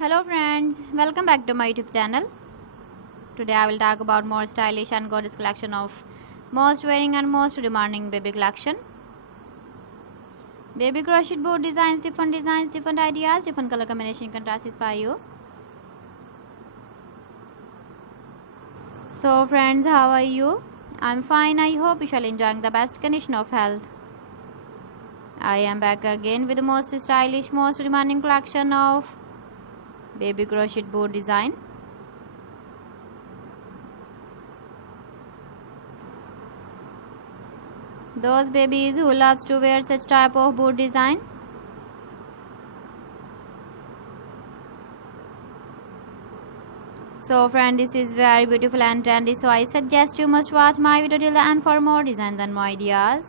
Hello friends, welcome back to my YouTube channel. Today I will talk about more stylish and gorgeous collection of most wearing and most demanding baby collection. Baby crochet board designs, different ideas, different color combination can satisfy you. So friends, how are you? I'm fine. I hope you shall enjoying the best condition of health. I am back again with the most stylish, most demanding collection of baby crochet board design. Those babies who loves to wear such type of board design. So friend, this is very beautiful and trendy, so I suggest you must watch my video till the end for more designs and more ideas.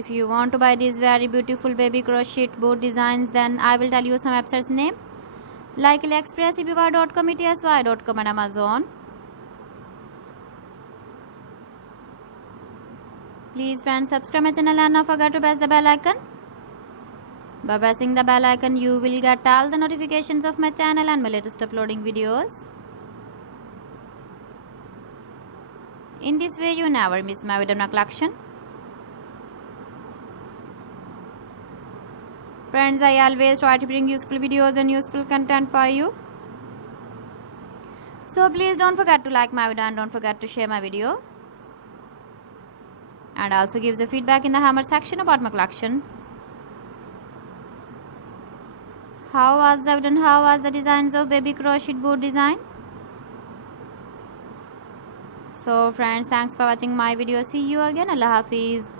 If you want to buy these very beautiful baby crochet board designs, then I will tell you some websites name like AliExpress, eBay.com, ETSY.com and Amazon. Please friends, subscribe my channel and not forget to press the bell icon. By pressing the bell icon, you will get all the notifications of my channel and my latest uploading videos. In this way, you never miss my video collection. Friends, I always try to bring useful videos and useful content for you. So please don't forget to like my video and don't forget to share my video. And also give the feedback in the hammer section about my collection. How was the video and how was the designs of baby crochet board design? So friends, thanks for watching my video. See you again. Allah Hafiz.